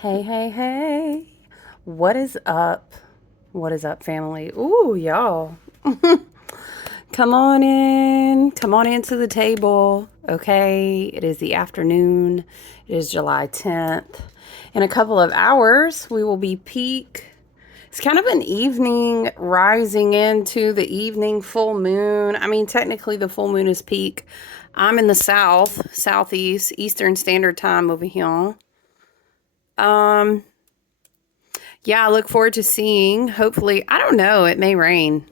Hey, hey, hey. What is up? What is up, family? Ooh, y'all. Come on in. Come on into the table. Okay. It is the afternoon. It is July 10th. In a couple of hours, we will be peak. It's kind of an evening rising into the evening full moon. I mean, technically, the full moon is peak. I'm in the south, southeast, Eastern Standard Time over here. Um, Yeah, I look forward to seeing. Hopefully, I don't know, it may rain.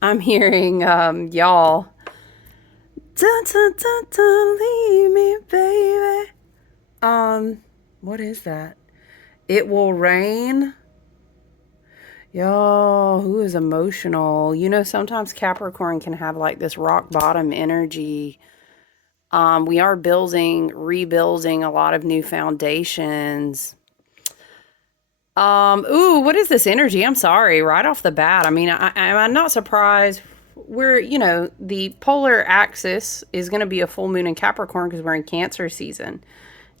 I'm hearing y'all. Dun, dun, dun, dun, leave me, baby. What is that? It will rain. Y'all, who is emotional? You know, sometimes Capricorn can have like this rock bottom energy. We are rebuilding a lot of new foundations. Ooh, what is this energy? I'm sorry, right off the bat. I mean, I'm not surprised. The polar axis is going to be a full moon in Capricorn because we're in Cancer season.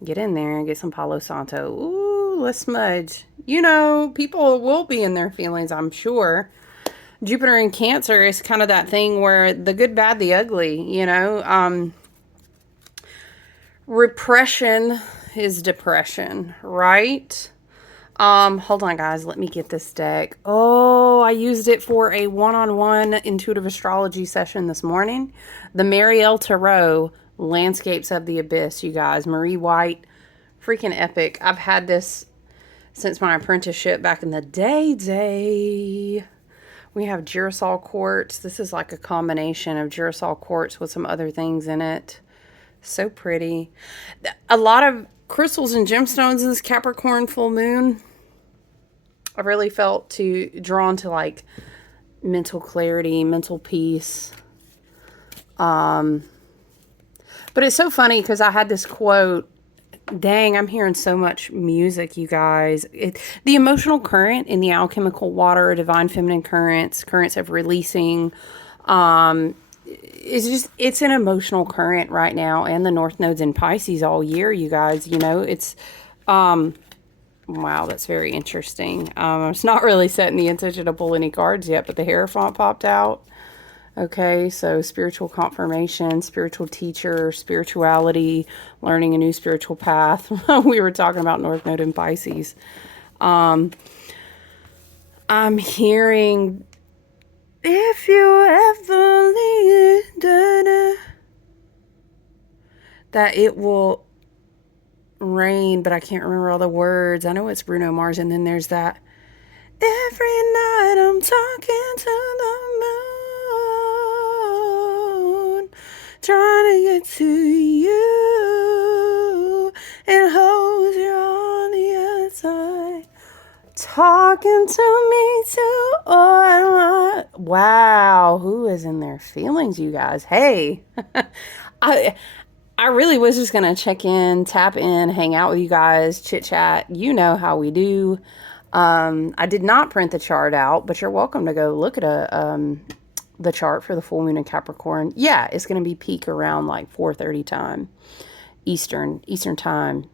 Get in there and get some Palo Santo. Ooh, let's smudge. People will be in their feelings, I'm sure. Jupiter in Cancer is kind of that thing where the good, bad, the ugly. Repression is depression, right? Hold on, guys. Let me get this deck. Oh, I used it for a one-on-one intuitive astrology session this morning. The Marielle Tarot Landscapes of the Abyss, you guys. Marie White, freaking epic. I've had this since my apprenticeship back in the day. We have Girasol quartz. This is like a combination of Girasol quartz with some other things in it. So pretty. A lot of crystals and gemstones in this Capricorn full moon. I really felt drawn to like mental clarity, mental peace. But it's so funny because I had this quote. Dang, I'm hearing so much music, you guys. The emotional current in the alchemical water, divine feminine currents of releasing, it's an emotional current right now, and the North Node's in Pisces all year, you guys. It's wow, that's very interesting. It's not really setting the intention to pull any cards yet, but the Hierophant popped out. Okay, so spiritual confirmation, spiritual teacher, spirituality, learning a new spiritual path. We were talking about North Node and Pisces. I'm hearing, if you ever leave, that it will rain, but I can't remember all the words. I know it's Bruno Mars, and then there's that. Every night I'm talking to the moon, trying to get to you, and hold you on the other side, talking to me too. Wow, who is in their feelings, you guys? Hey, I I really was just gonna check in, tap in, hang out with you guys, chit chat. You know how we do. I did not print the chart out, but you're welcome to go look at the chart for the full moon in Capricorn. Yeah, it's gonna be peak around like 4:30 time, Eastern time.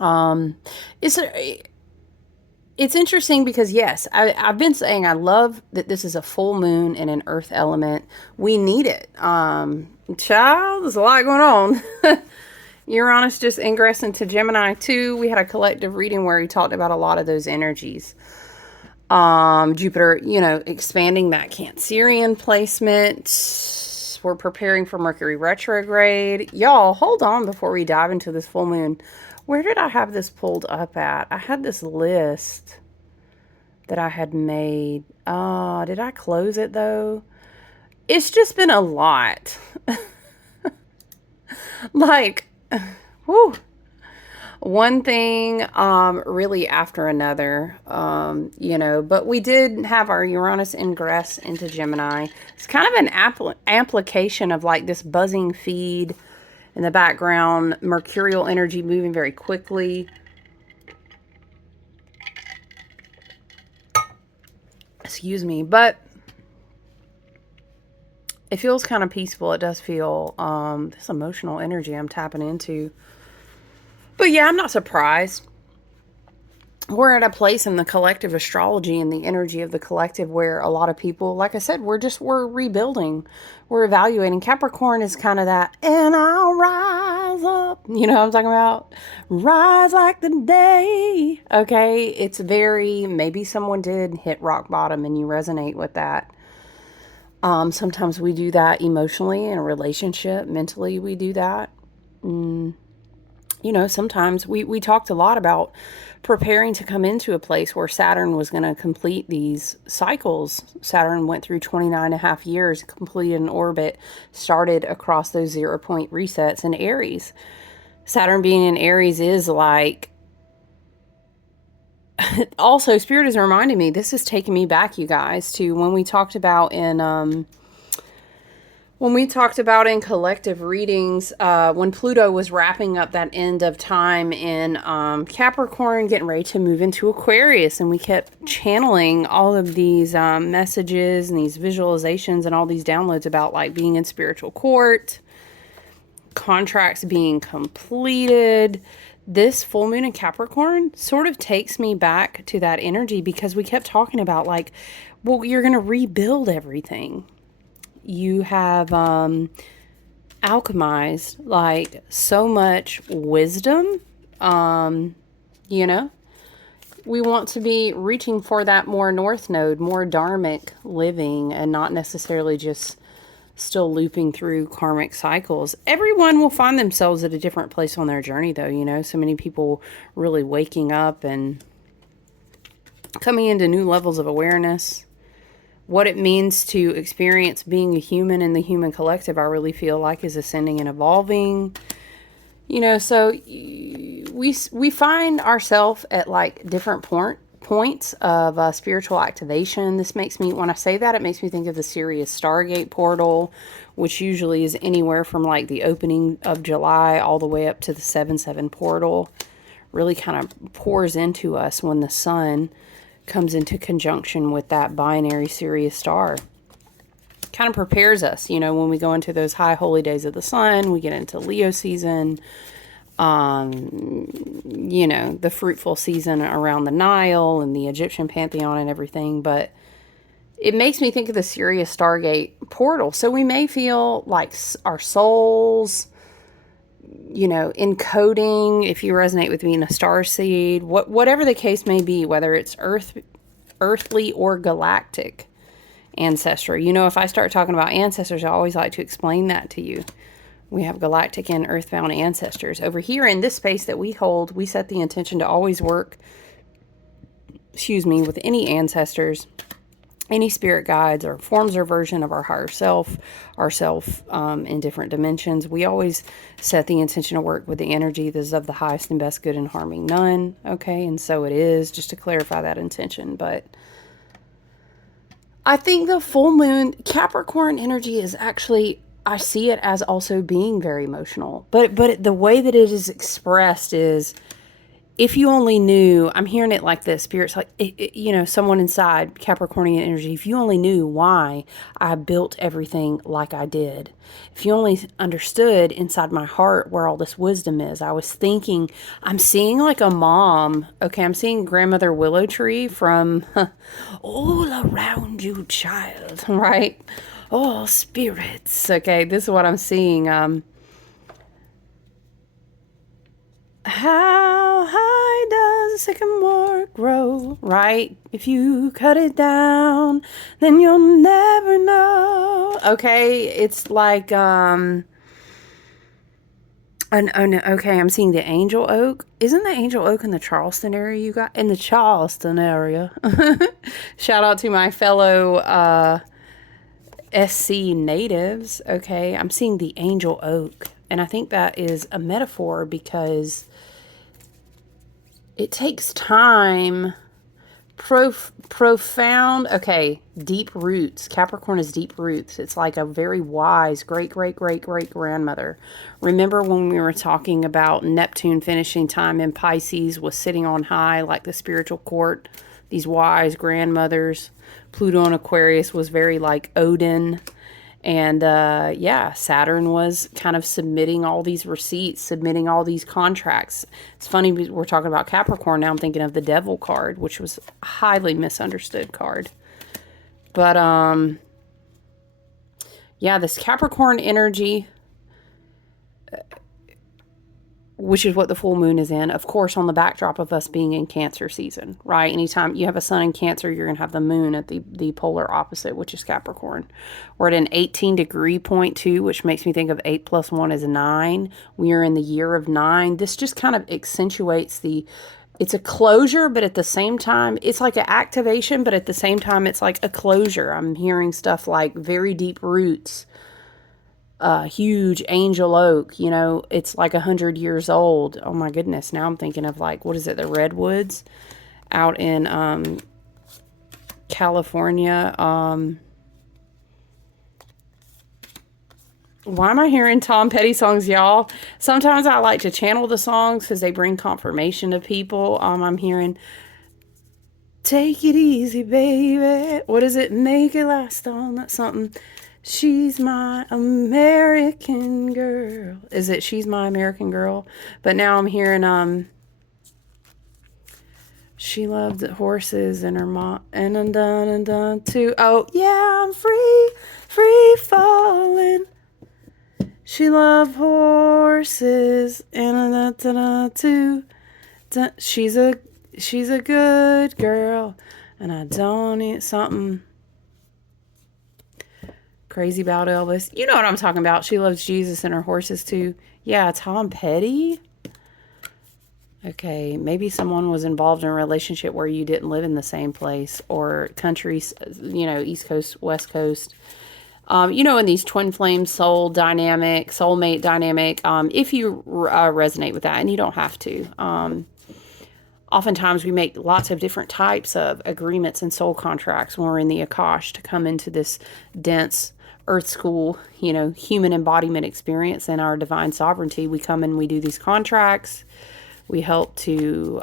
Um, it's it's interesting because yes, I've been saying I love that this is a full moon in an earth element. We need it. Child, there's a lot going on. Uranus just ingressed into Gemini too. We had a collective reading where he talked about a lot of those energies. Jupiter, expanding that Cancerian placement. We're preparing for Mercury retrograde. Y'all, hold on before we dive into this full moon. Where did I have this pulled up at? I had this list that I had made. Did I close it though? It's just been a lot. Like, whew. One thing really after another, but we did have our Uranus ingress into Gemini. It's kind of an application of like this buzzing feed in the background, mercurial energy moving very quickly. Excuse me, but it feels kind of peaceful. It does feel this emotional energy I'm tapping into. But yeah, I'm not surprised. We're at a place in the collective astrology and the energy of the collective where a lot of people, like I said, we're rebuilding, we're evaluating. Capricorn is kind of that, and I'll rise up. You know what I'm talking about? Rise like the day. Okay, it's very, maybe someone did hit rock bottom and you resonate with that. Sometimes we do that emotionally in a relationship, mentally we do that. You know, sometimes we talked a lot about preparing to come into a place where Saturn was going to complete these cycles. Saturn went through 29 and a half years, completed an orbit, started across those 0 point resets in Aries. Saturn being in Aries is like, also, Spirit is reminding me, this is taking me back, you guys, to when we talked about in collective readings, when Pluto was wrapping up that end of time in Capricorn, getting ready to move into Aquarius, and we kept channeling all of these messages and these visualizations and all these downloads about like being in spiritual court, contracts being completed. This full moon in Capricorn sort of takes me back to that energy because we kept talking about like, well, you're going to rebuild everything. You have alchemized like so much wisdom. You know, we want to be reaching for that more north node, more dharmic living, and not necessarily just still looping through karmic cycles. Everyone will find themselves at a different place on their journey, though. You know, so many people really waking up and coming into new levels of awareness. What it means to experience being a human in the human collective, I really feel like is ascending and evolving. You know, so we find ourselves at like different points of spiritual activation. This makes me, when I say that, it makes me think of the Sirius Stargate portal, which usually is anywhere from like the opening of July all the way up to the 7/7 portal. Really kind of pours into us when the sun comes into conjunction with that binary Sirius star. Kind of prepares us, you know, when we go into those high holy days of the sun, we get into Leo season, you know, the fruitful season around the Nile and the Egyptian pantheon and everything. But it makes me think of the Sirius Stargate portal. So we may feel like our souls, you know, encoding, if you resonate with being a star seed, whatever the case may be, whether it's earthly or galactic ancestry. You know, if I start talking about ancestors, I always like to explain that to you. We have galactic and earthbound ancestors. Over here in this space that we hold, we set the intention to always work, with any ancestors, any spirit guides, or forms or version of our higher self, ourself in different dimensions. We always set the intention to work with the energy that is of the highest and best good and harming none. Okay, and so it is, just to clarify that intention. But I think the full moon Capricorn energy is actually, I see it as also being very emotional. But the way that it is expressed is, if you only knew, I'm hearing it like this, Spirit's like, you know, someone inside Capricornian energy, if you only knew why I built everything like I did, if you only understood inside my heart where all this wisdom is. I was thinking, I'm seeing like a mom, okay, I'm seeing Grandmother Willow Tree from all around you, child, right? Oh, spirits, okay, this is what I'm seeing. How high does a sycamore grow, right? If you cut it down, then you'll never know. Okay, it's like, oh no, okay, I'm seeing the angel oak. Isn't the angel oak in the Charleston area you got? In the Charleston area. Shout out to my fellow SC natives, okay? I'm seeing the angel oak. And I think that is a metaphor because it takes time, profound, okay, deep roots. Capricorn is deep roots. It's like a very wise great-great-great-great-grandmother. Remember when we were talking about Neptune finishing time in Pisces was sitting on high like the spiritual court, these wise grandmothers. Pluto in Aquarius was very like Odin. And yeah, Saturn was kind of submitting all these receipts, submitting all these contracts. It's funny, we're talking about Capricorn. Now I'm thinking of the Devil card, which was a highly misunderstood card. But yeah, this Capricorn energy, which is what the full moon is in, of course, on the backdrop of us being in Cancer season, right? Anytime you have a sun in Cancer, you're going to have the moon at the polar opposite, which is Capricorn. We're at an 18-degree point, too, which makes me think of 8 plus 1 is 9. We are in the year of 9. This just kind of accentuates it's a closure, but at the same time, it's like an activation, but at the same time, it's like a closure. I'm hearing stuff like very deep roots, huge angel oak, it's like 100 years old. Oh my goodness. Now I'm thinking of like, what is it? The redwoods out in, California. Why am I hearing Tom Petty songs, y'all? Sometimes I like to channel the songs because they bring confirmation to people. I'm hearing, take it easy, baby. What is it? Make it last on that something. She's my American girl. Is it She's My American Girl? But now I'm hearing, she loved horses and her mom, and undone too. Oh, yeah, I'm free falling. She loved horses and too. She's a good girl, and I don't need something crazy about Elvis. You know what I'm talking about. She loves Jesus and her horses too. Yeah, Tom Petty. Okay, maybe someone was involved in a relationship where you didn't live in the same place, or countries, East Coast, West Coast. In these twin flame soul dynamic, soulmate dynamic, if you resonate with that, and you don't have to. Oftentimes we make lots of different types of agreements and soul contracts when we're in the Akash to come into this dense earth school, human embodiment experience and our divine sovereignty. We come and we do these contracts. We help to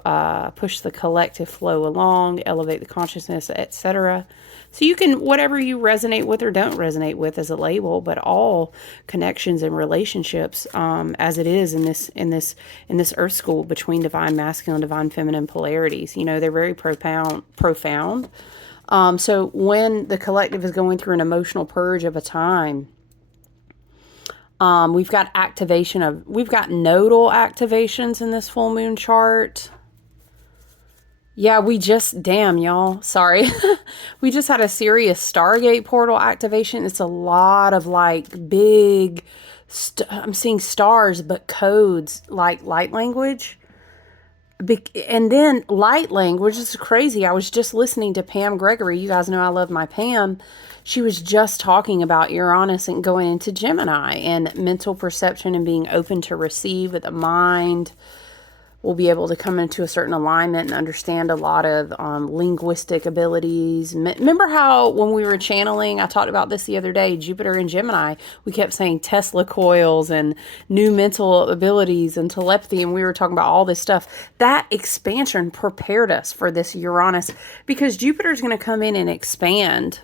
push the collective flow along, elevate the consciousness, etc. So you can, whatever you resonate with or don't resonate with as a label, but all connections and relationships, as it is in this earth school between divine masculine, divine feminine polarities, they're very profound. So when the collective is going through an emotional purge of a time, we've got nodal activations in this full moon chart. Yeah, damn y'all, sorry. We just had a Sirius Stargate portal activation. It's a lot of like big, I'm seeing stars, but codes like light language. And then light language is crazy. I was just listening to Pam Gregory. You guys know I love my Pam. She was just talking about Uranus and going into Gemini and mental perception and being open to receive with the mind. We'll be able to come into a certain alignment and understand a lot of linguistic abilities. Remember how when we were channeling, I talked about this the other day, Jupiter and Gemini, we kept saying Tesla coils and new mental abilities and telepathy, and we were talking about all this stuff. That expansion prepared us for this Uranus, because Jupiter is going to come in and expand,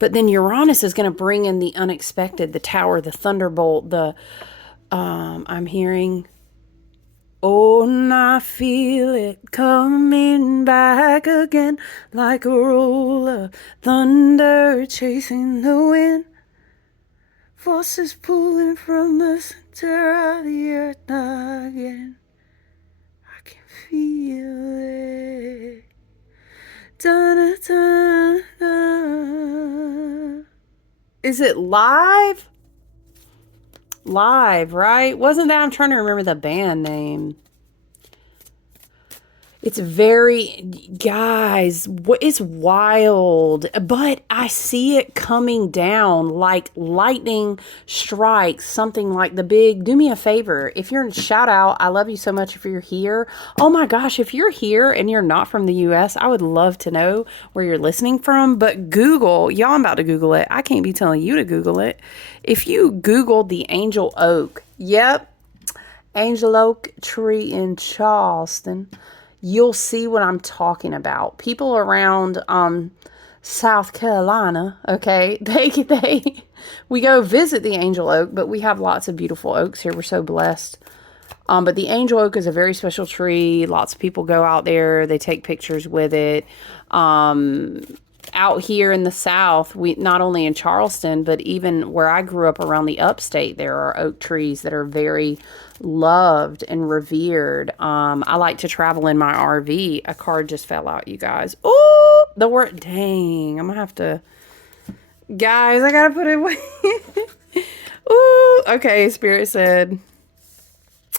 but then Uranus is going to bring in the unexpected, the tower, the thunderbolt, I'm hearing... Oh, and I feel it coming back again like a roll of thunder chasing the wind. Forces pulling from the center of the earth again. I can feel it. Da-da-da-da. Is it live? Live, right? Wasn't that? I'm trying to remember the band name. It's guys, it's wild, but I see it coming down like lightning strikes, something like do me a favor. If you're in shout out, I love you so much if you're here. Oh my gosh, if you're here and you're not from the US, I would love to know where you're listening from, but Google, y'all, I'm about to Google it. I can't be telling you to Google it. If you Google the angel oak, yep, angel oak tree in Charleston, you'll see what I'm talking about. People around South Carolina, okay, we go visit the angel oak, but we have lots of beautiful oaks here. We're so blessed. But the angel oak is a very special tree. Lots of people go out there. They take pictures with it. Out here in the South, we not only in Charleston, but even where I grew up around the upstate, there are oak trees that are very loved and revered. I like to travel in my RV. A card just fell out, you guys. Oh, the word, dang, I'm gonna have to, guys, I gotta put it away. Ooh, okay, Spirit said,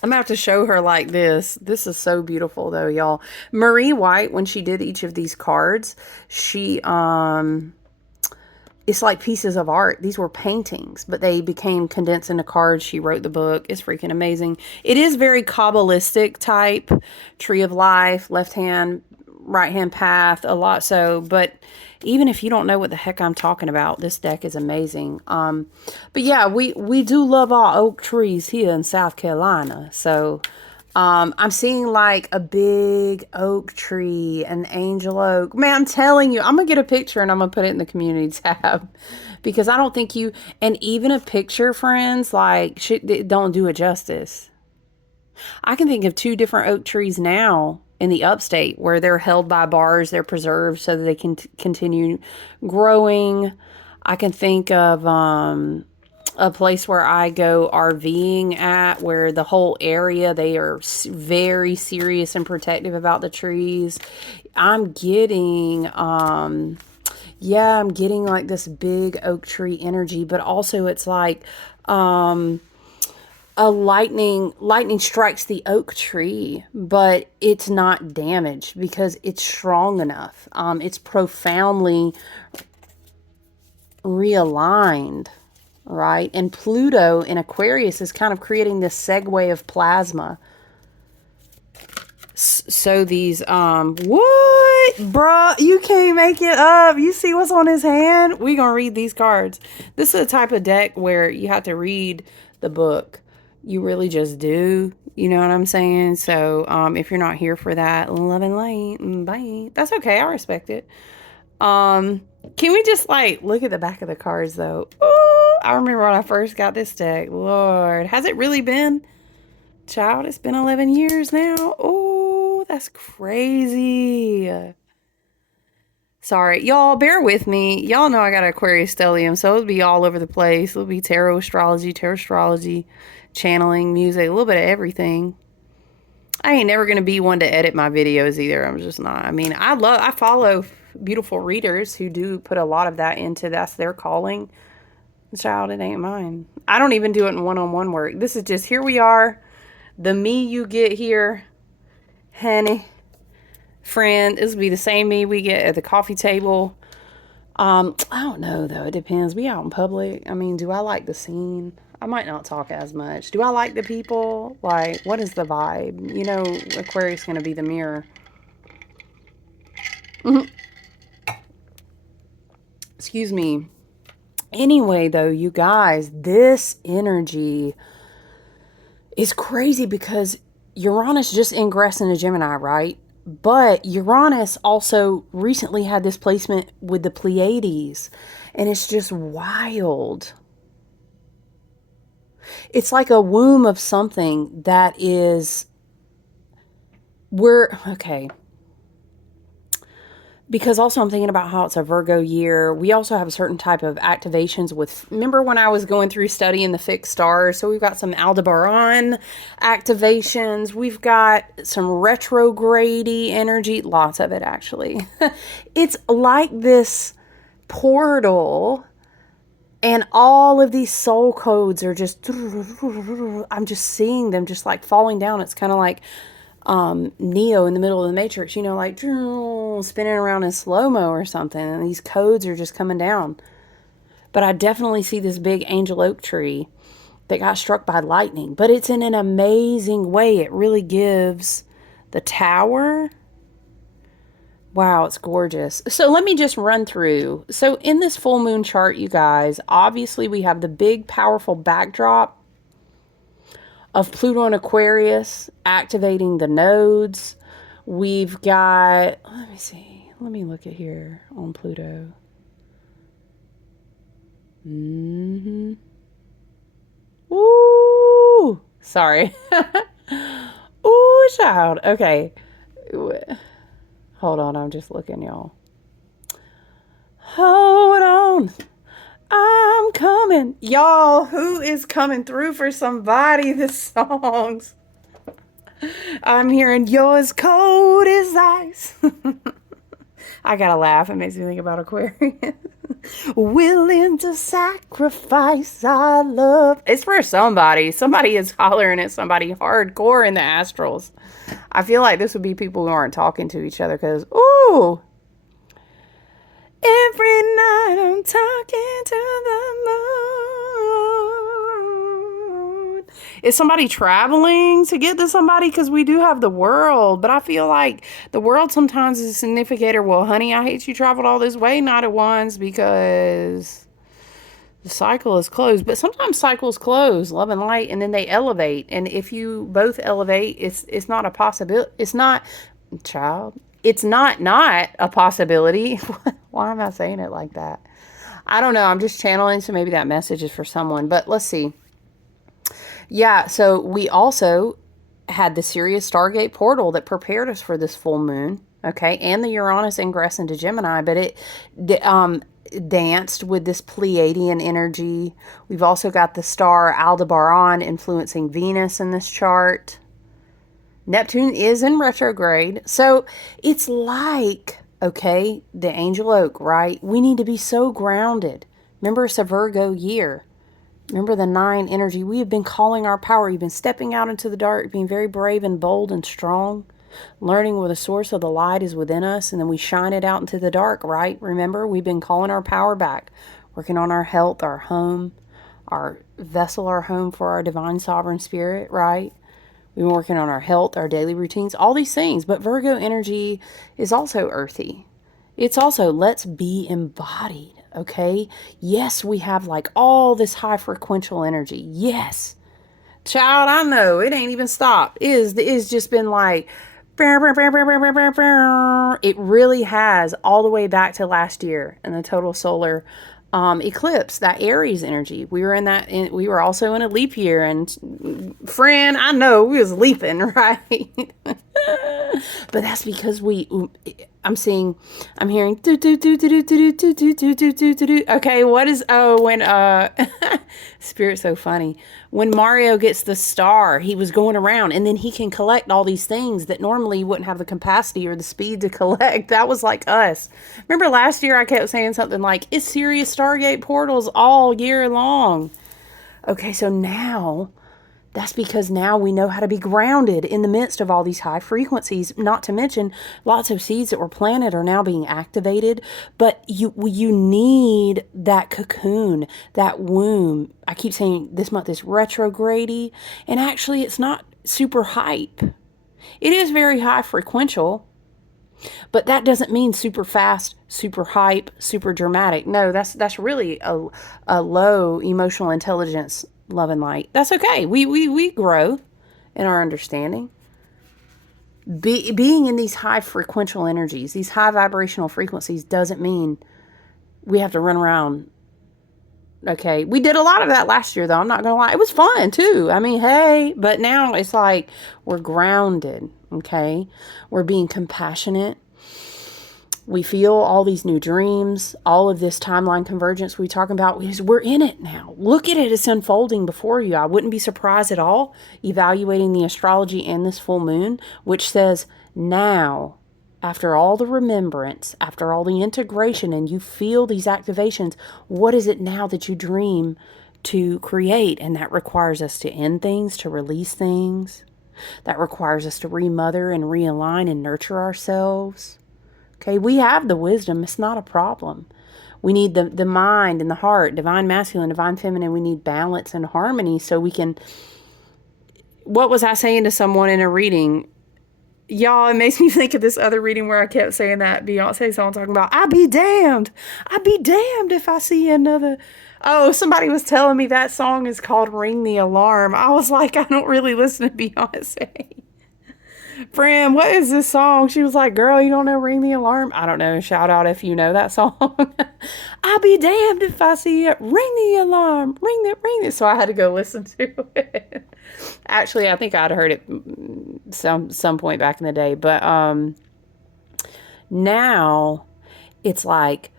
I'm gonna have to show her like this. This is so beautiful though, y'all. Marie White, when she did each of these cards, she it's like pieces of art. These were paintings, but they became condensed into cards. She wrote the book. It's freaking amazing. It is very Kabbalistic type, tree of life, left hand, right hand path, a lot so, but even if you don't know what the heck I'm talking about, this deck is amazing. But yeah, we do love our oak trees here in South Carolina. So I'm seeing like a big oak tree, an angel oak. Man, I'm telling you, I'm going to get a picture and I'm going to put it in the community tab because I don't think you, and even a picture, friends, like don't do it justice. I can think of 2 different oak trees now in the upstate where they're held by bars, they're preserved so that they can continue growing. I can think of a place where I go RVing at where the whole area, they are very serious and protective about the trees. I'm getting, yeah, I'm getting like this big oak tree energy, but also it's like, a lightning strikes the oak tree, but it's not damaged because it's strong enough. It's profoundly realigned, right? And Pluto in Aquarius is kind of creating this segue of plasma. So these, what? Bruh, you can't make it up. You see what's on his hand? We gonna read these cards. This is a type of deck where you have to read the book. You really just do. You know what I'm saying? So, if you're not here for that, love and light, bye. That's okay. I respect it. Can we just like look at the back of the cards though? Ooh, I remember when I first got this deck. Lord, has it really been? Child, it's been 11 years now. Oh, that's crazy. Sorry, y'all, bear with me. Y'all know I got an Aquarius stellium, so it'll be all over the place. It'll be tarot astrology, channeling, music, a little bit of everything. I ain't never going to be one to edit my videos either. I'm just not. I mean, I follow beautiful readers who do put a lot of that into, that's their calling. Child, it ain't mine. I don't even do it in one-on-one work. This is just, here we are. The me you get here, honey, friend, this will be the same me we get at the coffee table. I don't know though. It depends. We out in public. I mean, do I like the scene? I might not talk as much. Do I like the people? Like, what is the vibe? You know, Aquarius going to be the mirror. Excuse me. Anyway, though, you guys, this energy is crazy because Uranus just ingressed into Gemini, right? But Uranus also recently had this placement with the Pleiades, and it's just wild. It's like a womb of something that is, okay. Because also I'm thinking about how it's a Virgo year. We also have a certain type of activations with, remember when I was going through studying the fixed stars? So we've got some Aldebaran activations. We've got some retrograde-y energy. Lots of it, actually. It's like this portal, and all of these soul codes are just, I'm just seeing them just like falling down. It's kind of like Neo in the middle of the Matrix, you know, like spinning around in slow-mo or something, and these codes are just coming down. But I definitely see this big angel oak tree that got struck by lightning, but it's in an amazing way. It really gives the tower. Wow, it's gorgeous. So let me just run through. So in this full moon chart, you guys, obviously we have the big powerful backdrop of Pluto and Aquarius activating the nodes. We've got, let me see. Let me look at here on Pluto. Mm-hmm. Ooh. Sorry. Ooh, child. Okay. Hold on. I'm just looking, y'all. Hold on. I'm coming. Y'all, who is coming through for somebody this songs? I'm hearing you're as cold as ice. I gotta laugh. It makes me think about Aquarius. Willing to sacrifice our love. It's for somebody. Somebody is hollering at somebody hardcore in the astrals. I feel like this would be people who aren't talking to each other because, ooh, every night I'm talking to the moon. Is somebody traveling to get to somebody? Because we do have the world, but I feel like the world sometimes is a significator. Well, honey, I hate you traveled all this way, not at once, because the cycle is closed. But sometimes cycles close, love and light, and then they elevate. And if you both elevate, it's not a possibility. It's not, child. It's not a possibility. Why am I saying it like that? I don't know. I'm just channeling, so maybe that message is for someone. But let's see. Yeah, so we also had the Sirius Stargate portal that prepared us for this full moon, okay, and the Uranus ingress into Gemini, but it danced with this Pleidian energy. We've also got the star Aldebaran influencing Venus in this chart. Neptune is in retrograde, so it's like, okay, the angel oak, right? We need to be so grounded. Remember, it's a Virgo year. Remember the 9 energy. We have been calling our power. You've been stepping out into the dark, being very brave and bold and strong, learning where the source of the light is within us, and then we shine it out into the dark, right? Remember, we've been calling our power back, working on our health, our home, our vessel, our home for our divine sovereign spirit, right? We've been working on our health, our daily routines, all these things. But Virgo energy is also earthy. It's also, let's be embodied. Okay. Yes, we have like all this high frequential energy. Yes. Child, I know it ain't even stopped. It's just been like, it really has all the way back to last year and the total solar eclipse, that Aries energy. We were also in a leap year, and friend, I know we was leaping, right? But that's because I'm hearing do do do do do do do do do do do do do. Okay, what is when Spirit's so funny. When Mario gets the star, he was going around, and then he can collect all these things that normally you wouldn't have the capacity or the speed to collect. That was like us. Remember last year I kept saying something like, it's Sirius Stargate portals all year long. Okay, so now that's because now we know how to be grounded in the midst of all these high frequencies, not to mention lots of seeds that were planted are now being activated. But you need that cocoon, that womb. I keep saying this month is retrograde, and actually it's not super hype. It is very high frequential, but that doesn't mean super fast, super hype, super dramatic. No, that's really a low emotional intelligence, love and light. That's okay. We grow in our understanding. Being in these high frequential energies, these high vibrational frequencies, doesn't mean we have to run around. Okay, we did a lot of that last year, though. I'm not gonna lie, it was fun too. I mean, hey, but now it's like we're grounded. Okay, we're being compassionate. We feel all these new dreams, all of this timeline convergence we talk about. We're in it now. Look at it. It's unfolding before you. I wouldn't be surprised at all evaluating the astrology in this full moon, which says now, after all the remembrance, after all the integration, and you feel these activations, what is it now that you dream to create? And that requires us to end things, to release things. That requires us to remother and realign and nurture ourselves. Okay, we have the wisdom. It's not a problem. We need the mind and the heart, divine masculine, divine feminine. We need balance and harmony so we can... What was I saying to someone in a reading? Y'all, it makes me think of this other reading where I kept saying that Beyonce song talking about, I'd be damned if I see another... Oh, somebody was telling me that song is called Ring the Alarm. I was like, I don't really listen to Beyonce. Friend, what is this song? She was like, girl, you don't know Ring the Alarm? I don't know. Shout out if you know that song. I'll be damned if I see it. Ring the alarm. Ring it. So I had to go listen to it. Actually, I think I'd heard it some point back in the day, but now it's like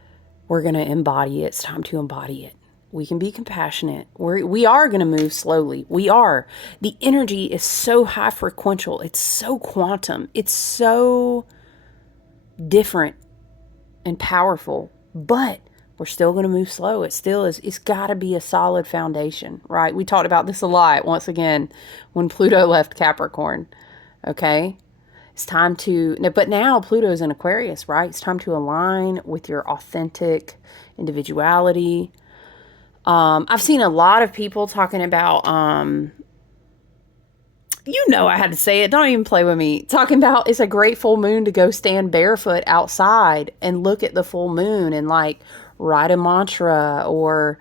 we're going to embody it. It's time to embody it. We can be compassionate. We are going to move slowly. We are. The energy is so high frequential. It's so quantum. It's so different and powerful, but we're still going to move slow. It still is. It's got to be a solid foundation, right? We talked about this a lot once again when Pluto left Capricorn. Okay. It's time to, but now Pluto's in Aquarius, right? It's time to align with your authentic individuality. I've seen a lot of people talking about, I had to say it. Don't even play with me. Talking about it's a great full moon to go stand barefoot outside and look at the full moon and like write a mantra or,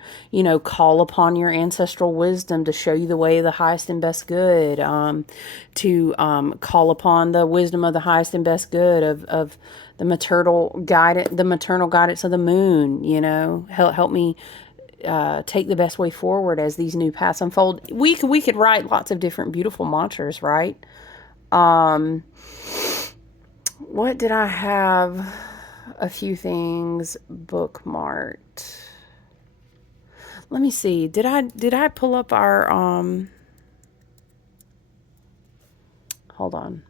call upon your ancestral wisdom to show you the way of the highest and best good, to call upon the wisdom of the highest and best good of the maternal guidance of the moon, help me take the best way forward as these new paths unfold. We could write lots of different beautiful mantras, right? What did I have? A few things bookmarked. Let me see. Did I pull up our hold on.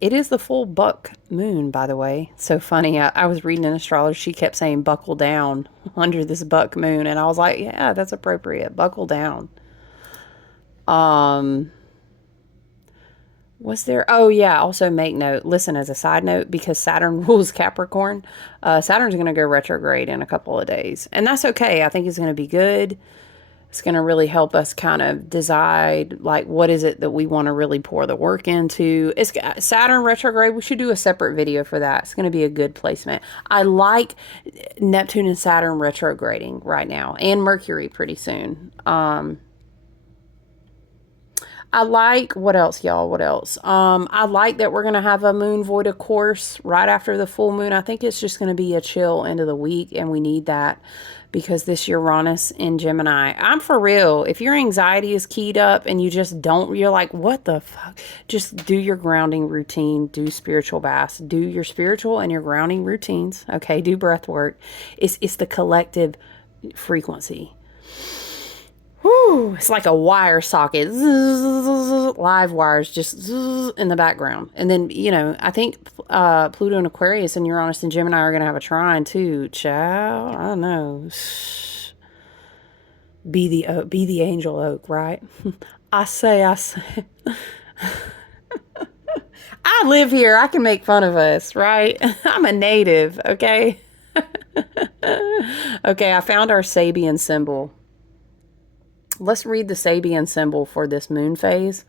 It is the full buck moon, by the way. So funny. I was reading an astrologer. She kept saying buckle down under this buck moon. And I was like, yeah, that's appropriate. Buckle down. Was there? Oh, yeah. Also make note. Listen, as a side note, because Saturn rules Capricorn, Saturn's going to go retrograde in a couple of days. And that's okay. I think it's going to be good. It's going to really help us kind of decide, like, what is it that we want to really pour the work into. It's Saturn retrograde. We should do a separate video for that. It's going to be a good placement. I like Neptune and Saturn retrograding right now, and Mercury pretty soon. I like, what else, y'all? What else? I like that we're going to have a moon void, of course, right after the full moon. I think it's just going to be a chill end of the week, and we need that because this Uranus in Gemini. I'm for real. If your anxiety is keyed up and you just you're like, what the fuck? Just do your grounding routine. Do spiritual baths. Do your spiritual and your grounding routines. Okay, do breath work. It's the collective frequency. Whew, it's like a wire socket. Live wires just in the background. And then, I think Pluto and Aquarius and Uranus and Gemini are going to have a trine too. Child, I don't know. Be the angel oak, right? I say. I live here. I can make fun of us, right? I'm a native, okay? Okay, I found our Sabian symbol. Let's read the Sabian symbol for this moon phase.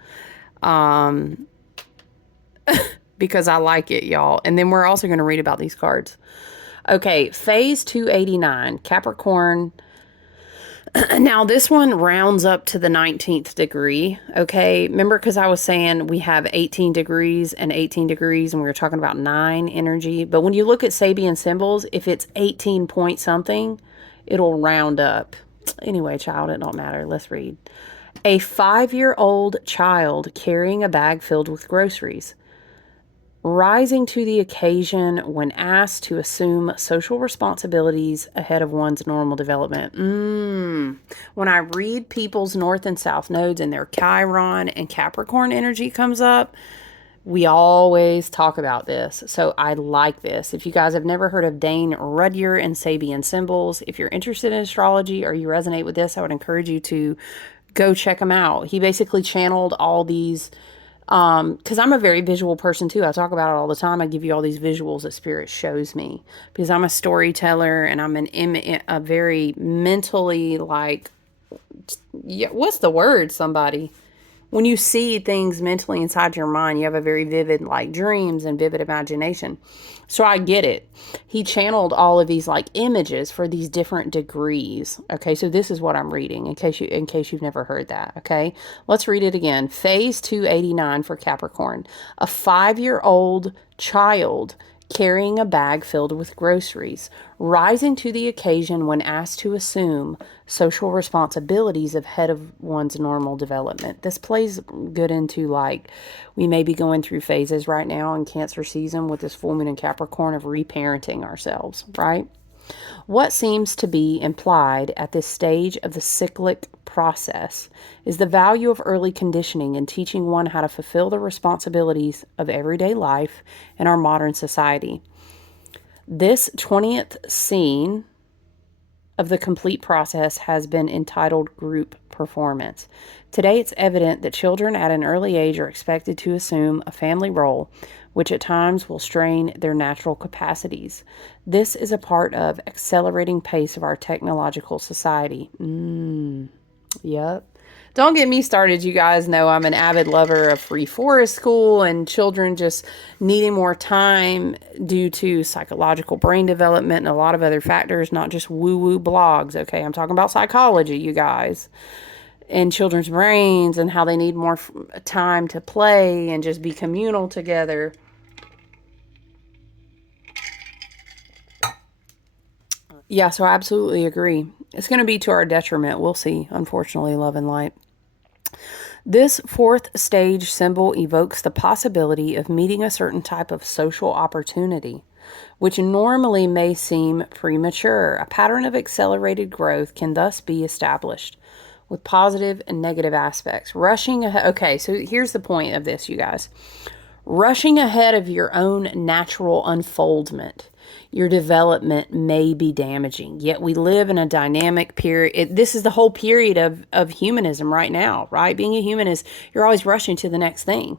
Because I like it, y'all. And then we're also going to read about these cards. Okay, phase 289, Capricorn. Now, this one rounds up to the 19th degree, okay? Remember, because I was saying we have 18 degrees and 18 degrees, and we were talking about 9 energy. But when you look at Sabian symbols, if it's 18 point something, it'll round up. Anyway, child, it don't matter. Let's read. A 5-year-old child carrying a bag filled with groceries, rising to the occasion when asked to assume social responsibilities ahead of one's normal development. When I read people's North and South nodes and their Chiron and Capricorn energy comes up, we always talk about this. So I like this. If you guys have never heard of Dane Rudhyar and Sabian symbols, if you're interested in astrology or you resonate with this, I would encourage you to go check him out. He basically channeled all these, because I'm a very visual person too. I talk about it all the time. I give you all these visuals that Spirit shows me because I'm a storyteller and I'm a very mentally like, yeah, what's the word, somebody? When you see things mentally inside your mind, you have a very vivid, like, dreams and vivid imagination. So I get it. He channeled all of these, like, images for these different degrees. Okay, so this is what I'm reading in case you've never heard that. Okay, let's read it again. Phase 289 for Capricorn. A 5-year-old child carrying a bag filled with groceries, rising to the occasion when asked to assume social responsibilities ahead of one's normal development. This plays good into, like, we may be going through phases right now in Cancer season with this full moon in Capricorn of reparenting ourselves, right? What seems to be implied at this stage of the cyclic process is the value of early conditioning in teaching one how to fulfill the responsibilities of everyday life in our modern society. This 20th scene of the complete process has been entitled Group Performance. Today, it's evident that children at an early age are expected to assume a family role, which at times will strain their natural capacities. This is a part of accelerating pace of our technological society. Yep. Don't get me started. You guys know I'm an avid lover of free forest school and children just needing more time due to psychological brain development and a lot of other factors, not just woo-woo blogs, okay? I'm talking about psychology, you guys, and children's brains and how they need more time to play and just be communal together. Yeah, so I absolutely agree. It's going to be to our detriment. We'll see, unfortunately, love and light. This fourth stage symbol evokes the possibility of meeting a certain type of social opportunity, which normally may seem premature. A pattern of accelerated growth can thus be established with positive and negative aspects. Rushing ahead. Okay, so here's the point of this, you guys. Rushing ahead of your own natural unfoldment, your development may be damaging. Yet we live in a dynamic period. This is the whole period of humanism right now, right? Being a human is you're always rushing to the next thing.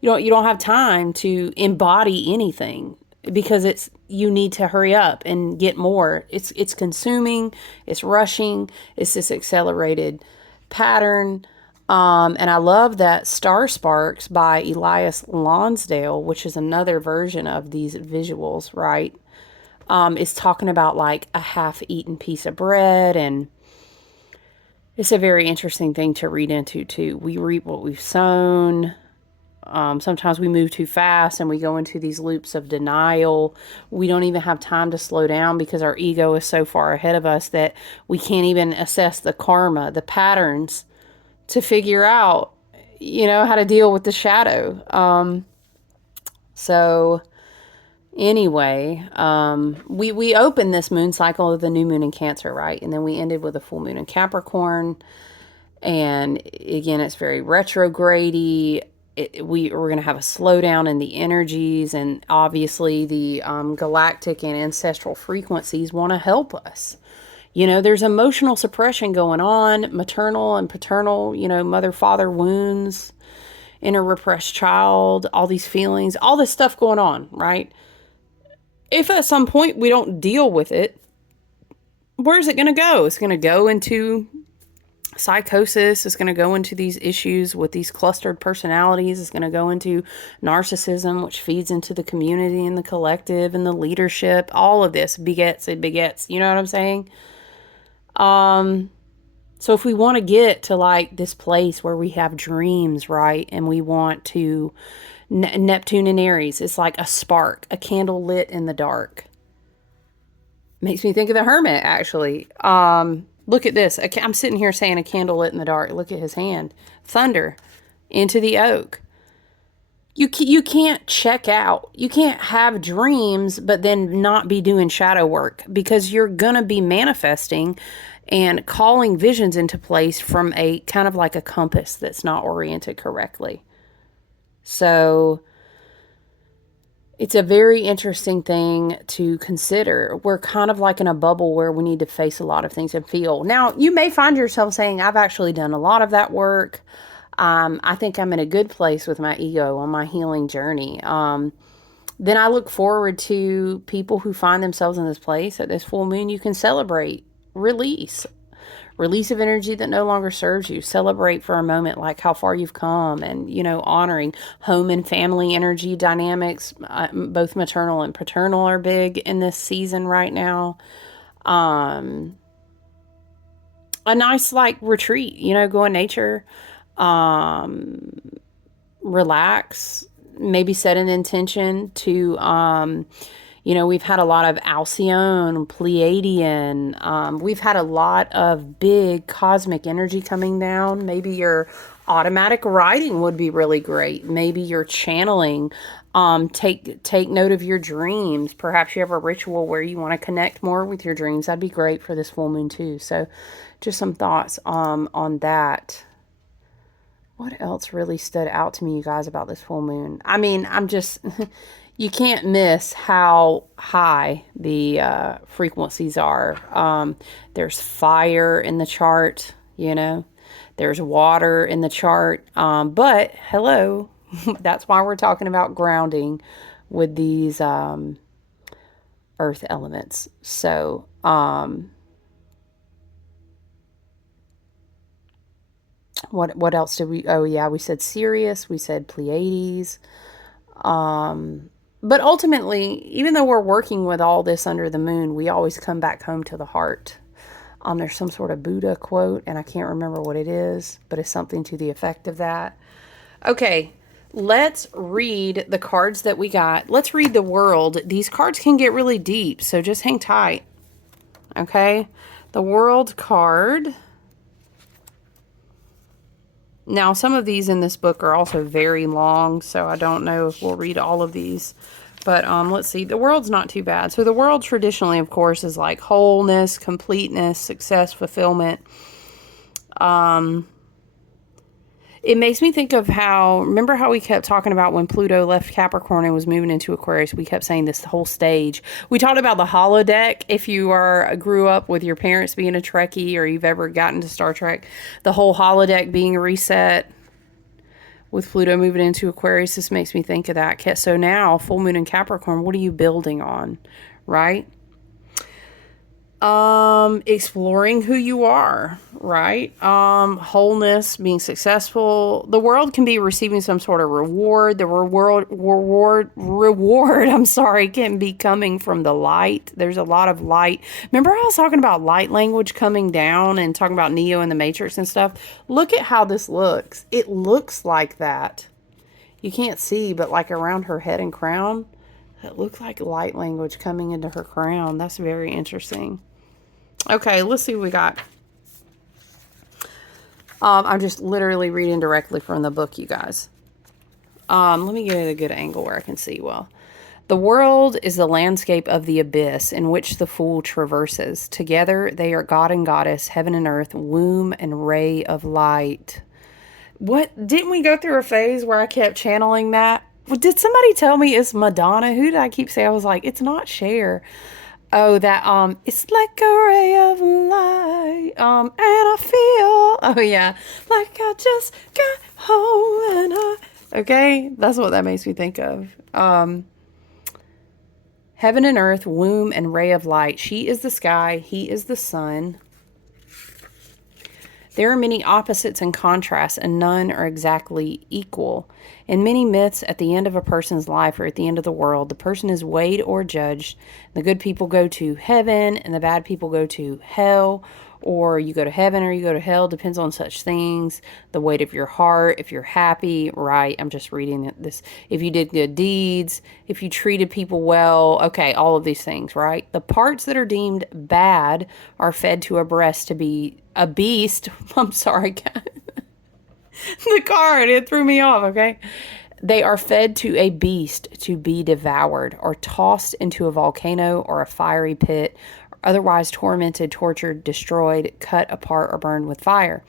You don't have time to embody anything because you need to hurry up and get more. It's consuming, it's rushing, it's this accelerated pattern. And I love that Star Sparks by Elias Lonsdale, which is another version of these visuals, right? Is talking about like a half-eaten piece of bread, and it's a very interesting thing to read into too. We reap what we've sown. Sometimes we move too fast and we go into these loops of denial. We don't even have time to slow down because our ego is so far ahead of us that we can't even assess the karma, the patterns, to figure out, how to deal with the shadow. So anyway, we opened this moon cycle with the new moon in Cancer, right? And then we ended with a full moon in Capricorn. And again, it's very retrograde-y. We're going to have a slowdown in the energies, and obviously the galactic and ancestral frequencies want to help us. There's emotional suppression going on, maternal and paternal, mother-father wounds, inner repressed child, all these feelings, all this stuff going on, right? If at some point we don't deal with it, where's it going to go? It's going to go into psychosis. It's going to go into these issues with these clustered personalities. It's going to go into narcissism, which feeds into the community and the collective and the leadership. All of this begets. You know what I'm saying? So if we want to get to like this place where we have dreams, right? And we want to, Neptune and Aries, it's like a spark, a candle lit in the dark. Makes me think of the Hermit, actually. Look at this. I'm sitting here saying a candle lit in the dark. Look at his hand. Thunder into the oak. You can't check out. You can't have dreams, but then not be doing shadow work, because you're going to be manifesting and calling visions into place from a kind of like a compass that's not oriented correctly. So it's a very interesting thing to consider. We're kind of like in a bubble where we need to face a lot of things and feel. Now, you may find yourself saying, I've actually done a lot of that work. I think I'm in a good place with my ego on my healing journey. Then I look forward to people who find themselves in this place at this full moon. You can celebrate, release Release of energy that no longer serves you. Celebrate for a moment, like how far you've come, and, honoring home and family energy dynamics. Both maternal and paternal are big in this season right now. A nice, like, retreat, go in nature, relax, maybe set an intention to, we've had a lot of Alcyone, Pleidian. We've had a lot of big cosmic energy coming down. Maybe your automatic writing would be really great. Maybe you're channeling. Take note of your dreams. Perhaps you have a ritual where you want to connect more with your dreams. That'd be great for this full moon too. So, just some thoughts on that. What else really stood out to me, you guys, about this full moon? I mean, I'm just, you can't miss how high the frequencies are. There's fire in the chart, there's water in the chart. But hello, that's why we're talking about grounding with these earth elements. So, what else did we, oh yeah, we said Sirius, we said Pleiades. But ultimately, even though we're working with all this under the moon, we always come back home to the heart. There's some sort of Buddha quote, and I can't remember what it is, but it's something to the effect of that. Okay, let's read the cards that we got. Let's read the world. These cards can get really deep, so just hang tight. Okay, the world card. Now, some of these in this book are also very long, so I don't know if we'll read all of these. But let's see. The world's not too bad. So the world traditionally, of course, is like wholeness, completeness, success, fulfillment. It makes me think of remember how we kept talking about when Pluto left Capricorn and was moving into Aquarius, we kept saying this whole stage. We talked about the holodeck. If you grew up with your parents being a Trekkie, or you've ever gotten to Star Trek, the whole holodeck being reset with Pluto moving into Aquarius, this makes me think of that. So now, full moon in Capricorn, what are you building on, right? Exploring who you are, right? Wholeness, being successful. The world can be receiving some sort of reward. The reward, I'm sorry, can be coming from the light. There's a lot of light. Remember I was talking about light language coming down and talking about Neo and the Matrix and stuff? Look at how this looks. It looks like that. You can't see, but like around her head and crown, it looks like light language coming into her crown. That's very interesting. Okay, let's see what we got. I'm just literally reading directly from the book, you guys. Let me get a good angle where I can see well. The world is the landscape of the abyss in which the fool traverses. Together they are God and Goddess, heaven and earth, womb and ray of light. What? Didn't we go through a phase where I kept channeling that? Did somebody tell me it's Madonna? Who did I keep saying? I was like, it's not Cher. Oh, that, it's like a ray of light, and I feel, oh yeah, like I just got home, okay, that's what that makes me think of. Heaven and earth, womb and ray of light. She is the sky, he is the sun. There are many opposites and contrasts, and none are exactly equal. In many myths, at the end of a person's life or at the end of the world, the person is weighed or judged. The good people go to heaven, and the bad people go to hell. Or you go to heaven or you go to hell, depends on such things. The weight of your heart, if you're happy, right? I'm just reading this. If you did good deeds, if you treated people well, okay, all of these things, right? The parts that are deemed bad are fed to a breast to be a beast. I'm sorry, the card, it threw me off, okay? They are fed to a beast to be devoured, or tossed into a volcano or a fiery pit, otherwise tormented, tortured, destroyed, cut apart, or burned with fire.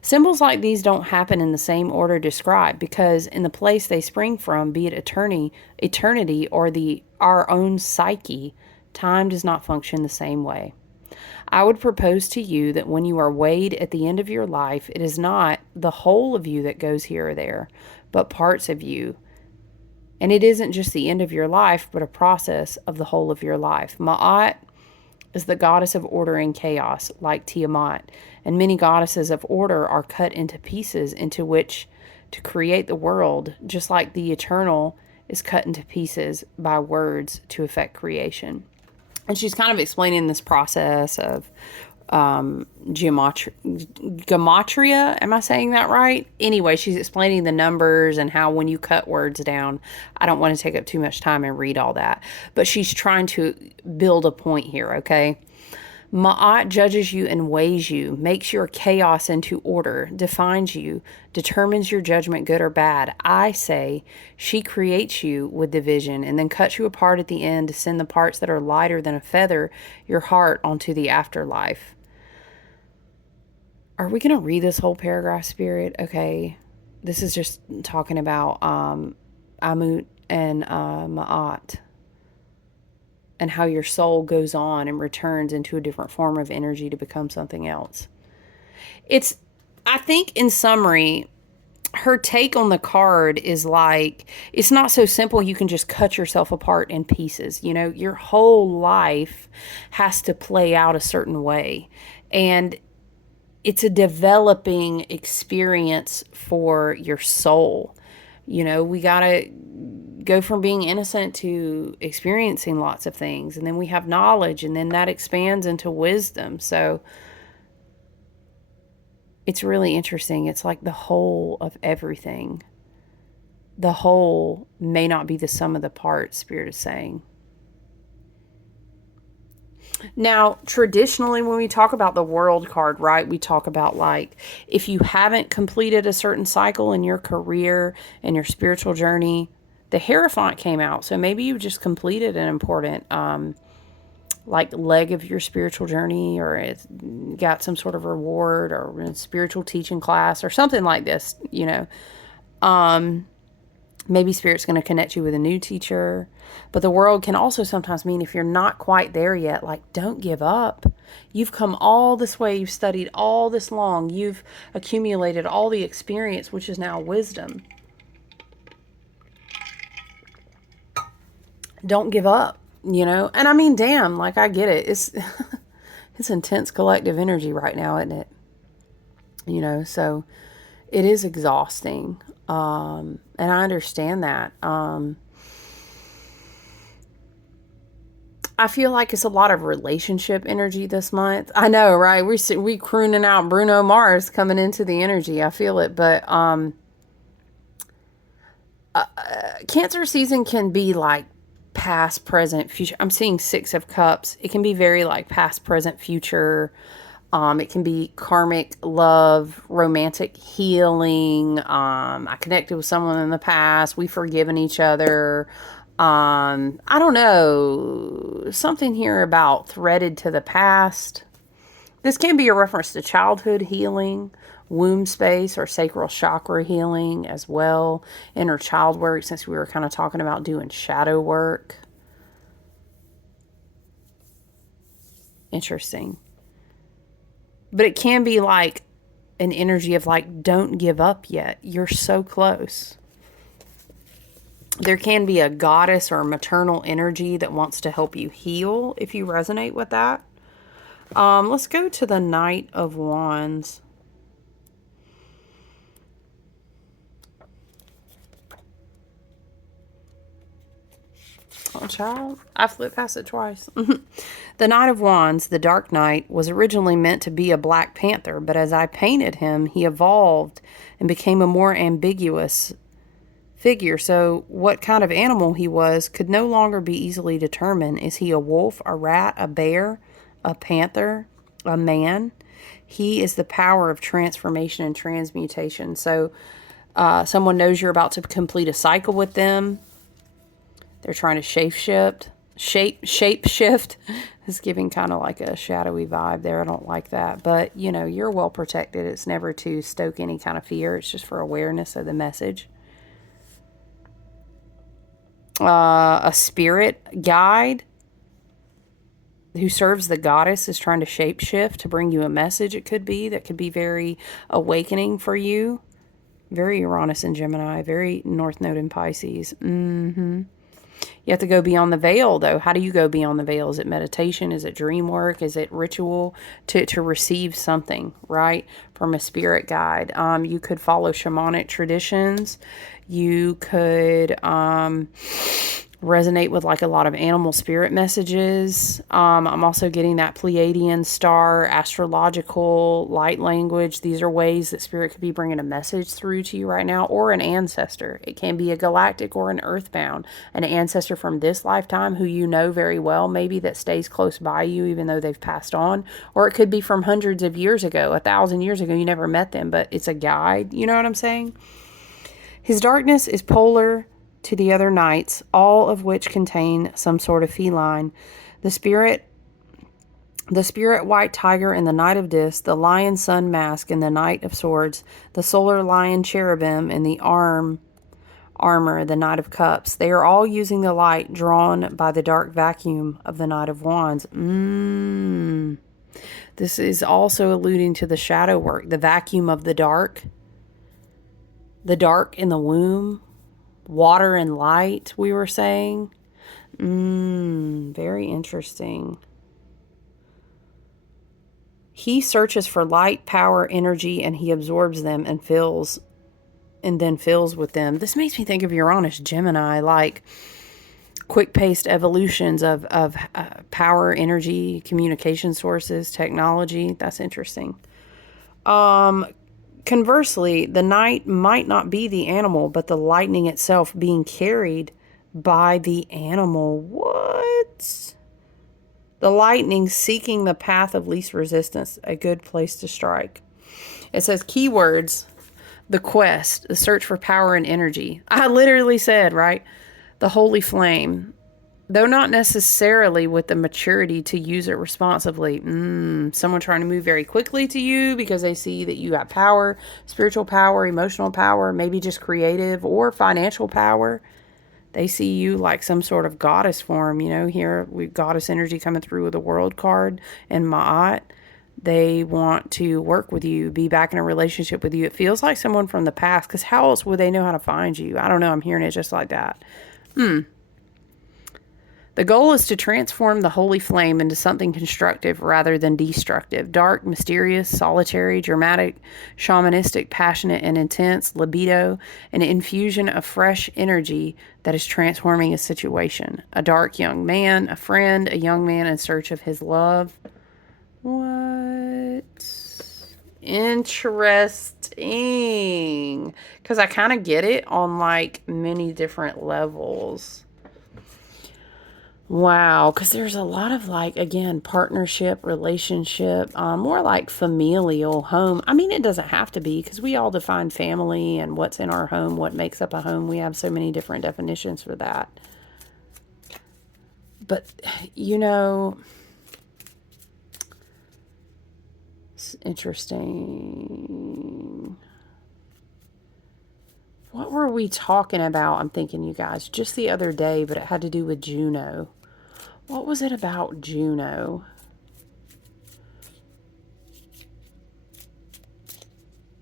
Symbols like these don't happen in the same order described, because in the place they spring from, be it eternity or our own psyche, time does not function the same way. I would propose to you that when you are weighed at the end of your life, it is not the whole of you that goes here or there, but parts of you. And it isn't just the end of your life, but a process of the whole of your life. Ma'at is the goddess of order and chaos, like Tiamat, and many goddesses of order are cut into pieces into which to create the world, just like the eternal is cut into pieces by words to effect creation. And she's kind of explaining this process of gematria. Am I saying that right? Anyway, she's explaining the numbers and how when you cut words down, I don't want to take up too much time and read all that, but she's trying to build a point here, okay? Ma'at judges you and weighs you, makes your chaos into order, defines you, determines your judgment good or bad. I say she creates you with division and then cuts you apart at the end to send the parts that are lighter than a feather, your heart, onto the afterlife. Are we going to read this whole paragraph, Spirit? Okay. This is just talking about Amut and Ma'at, and how your soul goes on and returns into a different form of energy to become something else. I think in summary, her take on the card is like, it's not so simple you can just cut yourself apart in pieces. You know, your whole life has to play out a certain way. And it's a developing experience for your soul. You know, we got to go from being innocent to experiencing lots of things. And then we have knowledge, and then that expands into wisdom. So it's really interesting. It's like the whole of everything. The whole may not be the sum of the parts, Spirit is saying. Now, traditionally, when we talk about the world card, right, we talk about like if you haven't completed a certain cycle in your career and your spiritual journey, the Hierophant came out. So maybe you just completed an important like leg of your spiritual journey, or it's got some sort of reward or a spiritual teaching class or something like this, you know. Maybe Spirit's going to connect you with a new teacher. But the world can also sometimes mean if you're not quite there yet, like, don't give up. You've come all this way. You've studied all this long. You've accumulated all the experience, which is now wisdom. Don't give up, you know? And I mean, damn, like, I get it. It's, it's intense collective energy right now, isn't it? You know, so it is exhausting. And I understand that. I feel like it's a lot of relationship energy this month. I know, right? We crooning out Bruno Mars coming into the energy. I feel it, but Cancer season can be like past, present, future. I'm seeing 6 of Cups. It can be very like past, present, future. It can be karmic love, romantic healing. I connected with someone in the past. We've forgiven each other. I don't know. Something here about threaded to the past. This can be a reference to childhood healing, womb space, or sacral chakra healing as well. Inner child work, since we were kind of talking about doing shadow work. Interesting. But it can be like an energy of like, don't give up yet. You're so close. There can be a goddess or maternal energy that wants to help you heal if you resonate with that. Let's go to the Knight of Wands. Oh, child. I flipped past it twice. The Knight of Wands, the Dark Knight, was originally meant to be a Black Panther, but as I painted him, he evolved and became a more ambiguous figure. So what kind of animal he was could no longer be easily determined. Is he a wolf, a rat, a bear, a panther, a man? He is the power of transformation and transmutation. So someone knows you're about to complete a cycle with them. They're trying to shape shift. It's giving kind of like a shadowy vibe there. I don't like that. But, you know, you're well protected. It's never to stoke any kind of fear. It's just for awareness of the message. A spirit guide who serves the goddess is trying to shape shift to bring you a message. It could be that could be very awakening for you. Very Uranus and Gemini. Very North Node in Pisces. You have to go beyond the veil, though. How do you go beyond the veil? Is it meditation? Is it dream work? Is it ritual to receive something, right, from a spirit guide? You could follow shamanic traditions. You could resonate with like a lot of animal spirit messages. I'm also getting that Pleidian star, astrological, light language. These are ways that spirit could be bringing a message through to you right now, or an ancestor. It can be a galactic or an earthbound, an ancestor from this lifetime who you know very well, maybe that stays close by you even though they've passed on, or it could be from hundreds of years ago, 1,000 years ago. You never met them, but it's a guide. You know what I'm saying? His darkness is polar to the other nights, all of which contain some sort of feline. The spirit white tiger in the night of dis, the lion sun mask in the night of swords, the solar lion cherubim in the armor, the knight of cups. They are all using the light drawn by the dark vacuum of the knight of wands. This is also alluding to the shadow work, the vacuum of the dark in the womb. Water and light, we were saying. Very interesting. He searches for light, power, energy, and he absorbs them and then fills with them. This makes me think of Uranus, Gemini, like quick-paced evolutions of power, energy, communication sources, technology. That's interesting. Conversely, the night might not be the animal, but the lightning itself being carried by the animal. What? The lightning seeking the path of least resistance, a good place to strike. It says keywords, the quest, the search for power and energy. I literally said, right? The holy flame. Though not necessarily with the maturity to use it responsibly. Someone trying to move very quickly to you because they see that you got power, spiritual power, emotional power, maybe just creative or financial power. They see you like some sort of goddess form. You know, here we've goddess energy coming through with a world card and Ma'at. They want to work with you, be back in a relationship with you. It feels like someone from the past, because how else would they know how to find you? I don't know. I'm hearing it just like that. The goal is to transform the holy flame into something constructive rather than destructive. Dark, mysterious, solitary, dramatic, shamanistic, passionate, and intense, libido, an infusion of fresh energy that is transforming a situation. A dark young man, a friend, a young man in search of his love. What? Interesting. Because I kind of get it on like many different levels. Wow, because there's a lot of like, again, partnership, relationship, more like familial home. I mean, it doesn't have to be, because we all define family and what's in our home, what makes up a home. We have so many different definitions for that. But, you know, it's interesting. What were we talking about? I'm thinking, you guys, just the other day, but it had to do with Juno. What was it about Juno?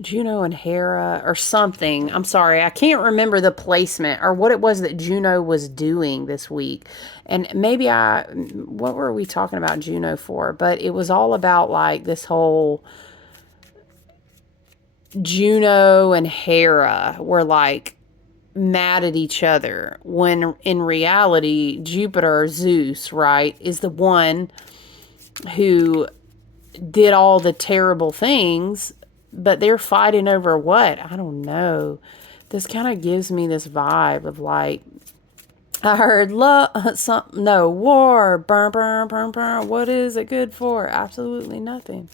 Juno and Hera or something. I'm sorry. I can't remember the placement or what it was that Juno was doing this week. And maybe what were we talking about Juno for? But it was all about like this whole Juno and Hera were like mad at each other, when in reality Jupiter, Zeus, right, is the one who did all the terrible things, but they're fighting over what? I don't know. This kind of gives me this vibe of like, I heard war, burn, burn, burn, burn. What is it good for? Absolutely nothing.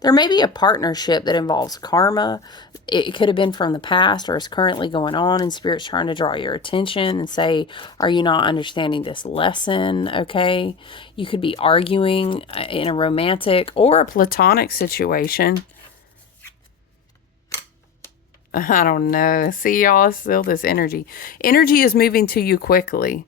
There may be a partnership that involves karma. It could have been from the past or is currently going on, and Spirit's trying to draw your attention and say, are you not understanding this lesson? Okay. You could be arguing in a romantic or a platonic situation. I don't know. See, y'all, still this energy. Energy is moving to you quickly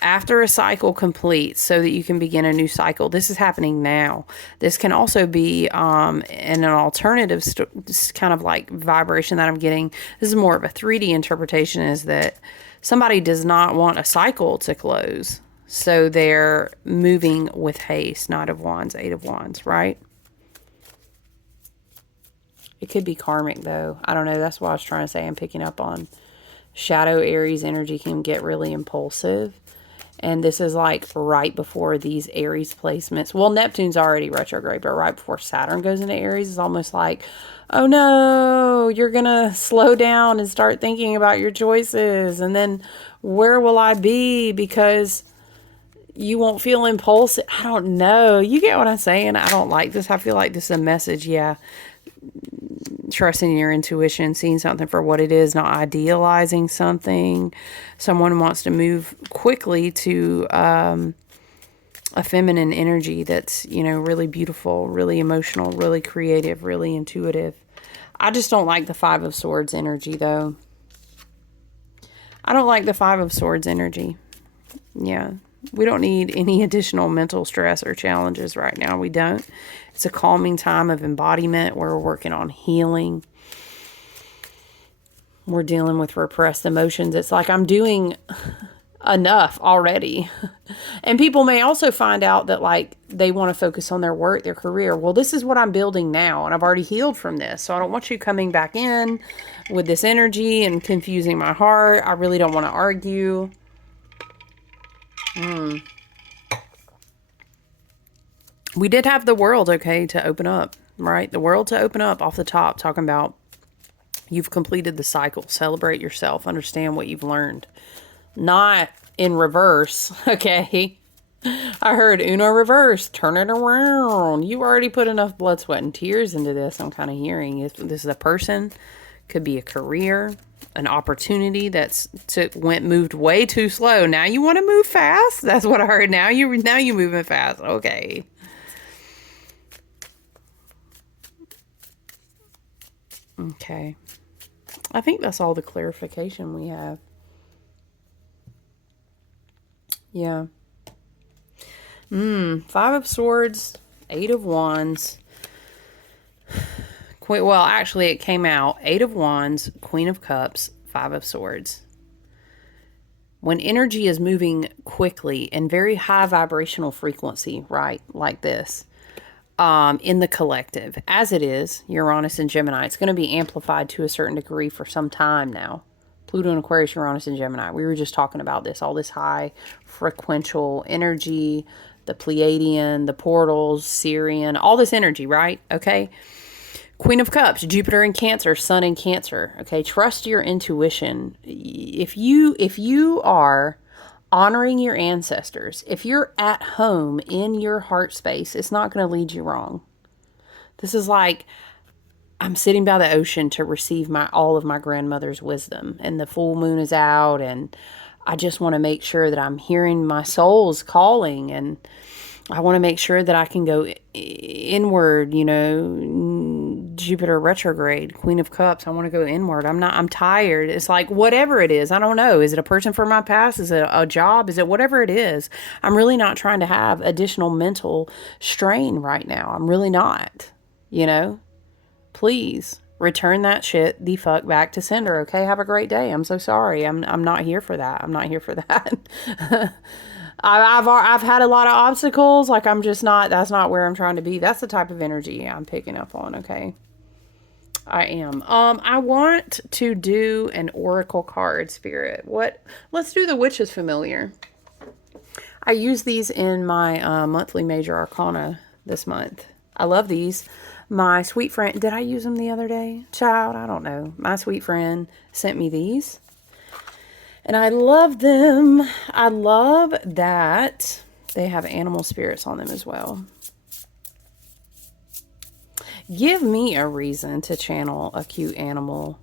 after a cycle completes so that you can begin a new cycle. This is happening now. This can also be in an alternative kind of like vibration that I'm getting. This is more of a 3D interpretation, is that somebody does not want a cycle to close. So they're moving with haste. Knight of Wands, Eight of Wands, right? It could be karmic, though. I don't know. That's what I was trying to say. I'm picking up on Shadow Aries energy can get really impulsive. And this is like right before these Aries placements. Well, Neptune's already retrograde, but right before Saturn goes into Aries, it's almost like, oh no, you're going to slow down and start thinking about your choices. And then where will I be? Because you won't feel impulsive. I don't know. You get what I'm saying? I don't like this. I feel like this is a message. Yeah. Trusting your intuition, seeing something for what it is, not idealizing something. Someone wants to move quickly to a feminine energy that's, you know, really beautiful, really emotional, really creative, really intuitive. I just don't like the Five of Swords energy, though. I don't like the Five of Swords energy. Yeah. We don't need any additional mental stress or challenges right now. We don't. It's a calming time of embodiment where we're working on healing. We're dealing with repressed emotions. It's like I'm doing enough already. And people may also find out that like they want to focus on their work, their career. Well, this is what I'm building now, and I've already healed from this. So I don't want you coming back in with this energy and confusing my heart. I really don't want to argue. We did have the world, okay, to open up, right? The world to open up off the top, talking about you've completed the cycle. Celebrate yourself. Understand what you've learned. Not in reverse, okay? I heard Uno reverse. Turn it around. You already put enough blood, sweat, and tears into this. I'm kind of hearing if this is a person, could be a career, an opportunity that's moved way too slow. Now you want to move fast? That's what I heard. Now you moving fast. Okay. Okay. I think that's all the clarification we have. Yeah. Five of Swords, Eight of Wands. Well, actually, it came out Eight of Wands, Queen of Cups, Five of Swords. When energy is moving quickly and very high vibrational frequency, right, like this, in the collective, as it is, Uranus and Gemini, it's going to be amplified to a certain degree for some time now. Pluto and Aquarius, Uranus and Gemini. We were just talking about this, all this high frequential energy, the Pleidian, the portals, Sirian, all this energy, right? Okay. Queen of Cups, Jupiter in Cancer, Sun in Cancer. Okay. Trust your intuition. If you are honoring your ancestors, if you're at home in your heart space, it's not going to lead you wrong. This is like, I'm sitting by the ocean to receive all of my grandmother's wisdom, and the full moon is out, and I just want to make sure that I'm hearing my soul's calling, and I want to make sure that I can go inward, you know, Jupiter retrograde, Queen of Cups. I want to go inward. I'm tired. It's like, whatever it is, I don't know. Is it a person from my past? Is it a job? Is it whatever it is? I'm really not trying to have additional mental strain right now. I'm really not, you know, please return that shit the fuck back to sender. Okay. Have a great day. I'm so sorry. I'm not here for that. I'm not here for that. I've had a lot of obstacles. Like, I'm just not, that's not where I'm trying to be. That's the type of energy I'm picking up on. Okay. I am. I want to do an oracle card, Spirit. Let's do the Witch's Familiar. I use these in my monthly major arcana this month. I love these. My sweet friend, did I use them the other day? Child, I don't know. My sweet friend sent me these. And I love them. I love that they have animal spirits on them as well. Give me a reason to channel a cute animal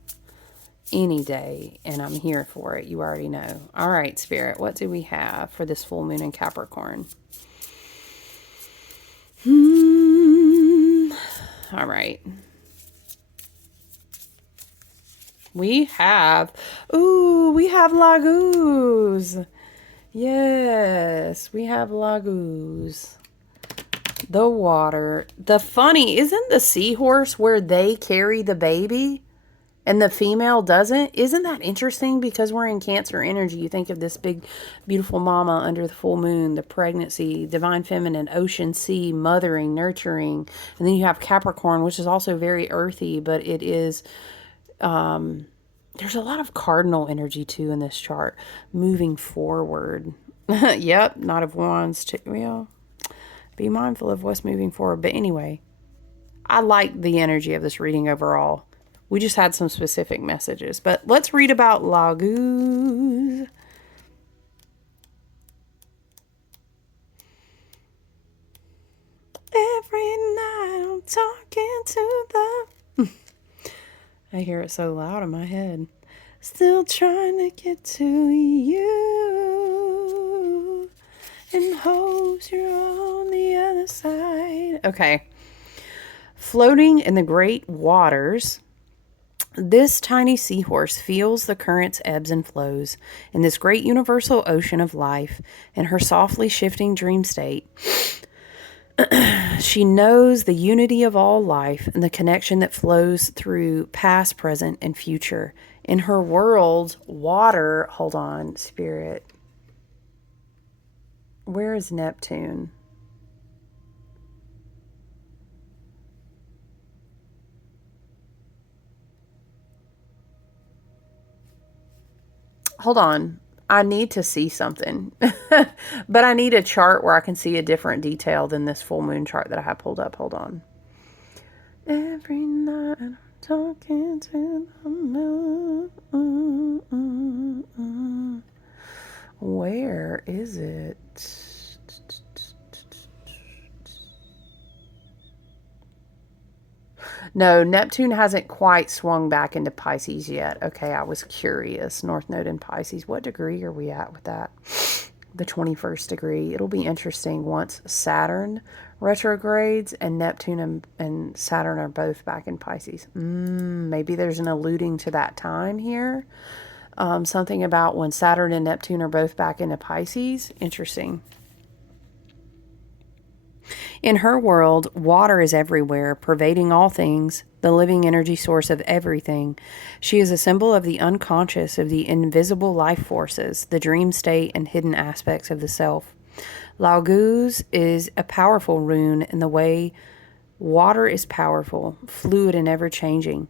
any day, and I'm here for it. You already know. All right, Spirit, what do we have for this full moon in Capricorn? All right. We have Laguz. Yes, we have Laguz. The water. The funny, isn't the seahorse where they carry the baby? and the female doesn't. Isn't that interesting? Because we're in Cancer energy. You think of this big, beautiful mama under the full moon, the pregnancy, divine feminine, ocean, sea, mothering, nurturing. And then you have Capricorn, which is also very earthy, but it is, there's a lot of cardinal energy too in this chart. Moving forward. Yep, Knight of Wands too. Well, be mindful of what's moving forward. But anyway, I like the energy of this reading overall. We just had some specific messages. But let's read about Laguz. Every night I'm talking to the... I hear it so loud in my head. Still trying to get to you. And hopes you're on the other side. Okay. Floating in the great waters, this tiny seahorse feels the current's ebbs and flows in this great universal ocean of life. In her softly shifting dream state, she knows the unity of all life and the connection that flows through past, present, and future. In her world, water... Hold on, Spirit. Where is Neptune? Hold on. I need to see something. But I need a chart where I can see a different detail than this full moon chart that I have pulled up. Hold on. Every night I'm talking to the moon. Where is it? No, Neptune hasn't quite swung back into Pisces yet. Okay, I was curious. North Node in Pisces. What degree are we at with that? The 21st degree. It'll be interesting once Saturn retrogrades and Neptune and Saturn are both back in Pisces. Maybe there's an alluding to that time here. Something about when Saturn and Neptune are both back into Pisces. Interesting. In her world, water is everywhere, pervading all things, the living energy source of everything. She is a symbol of the unconscious, of the invisible life forces, the dream state, and hidden aspects of the self. Laguz is a powerful rune in the way water is powerful, fluid, and ever-changing.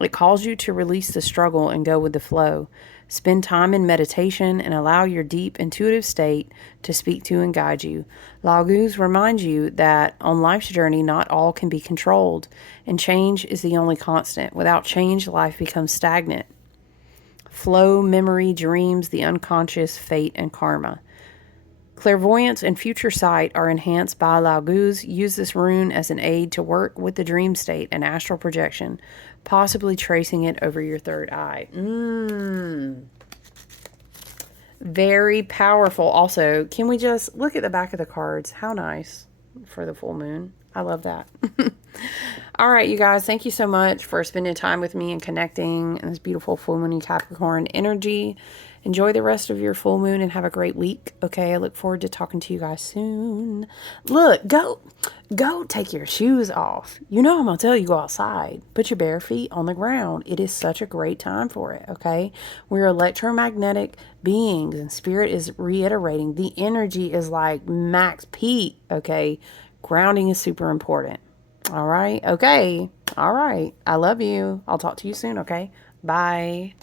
It calls you to release the struggle and go with the flow. Spend time in meditation and allow your deep intuitive state to speak to and guide you. Laguz reminds you that on life's journey, not all can be controlled, and change is the only constant. Without change, life becomes stagnant. Flow, memory, dreams, the unconscious, fate, and karma. Clairvoyance and future sight are enhanced by Laguz. Use this rune as an aid to work with the dream state and astral projection, possibly tracing it over your third eye. Very powerful. Also, can we just look at the back of the cards? How nice for the full moon. I love that. All right, you guys, thank you so much for spending time with me and connecting in this beautiful full moon Capricorn energy. Enjoy the rest of your full moon and have a great week. Okay, I look forward to talking to you guys soon. Look, go take your shoes off. You know I'm going to tell you go outside. Put your bare feet on the ground. It is such a great time for it, okay? We're electromagnetic beings, and Spirit is reiterating. The energy is like max peak, okay? Grounding is super important. All right? Okay. All right. I love you. I'll talk to you soon, okay? Bye.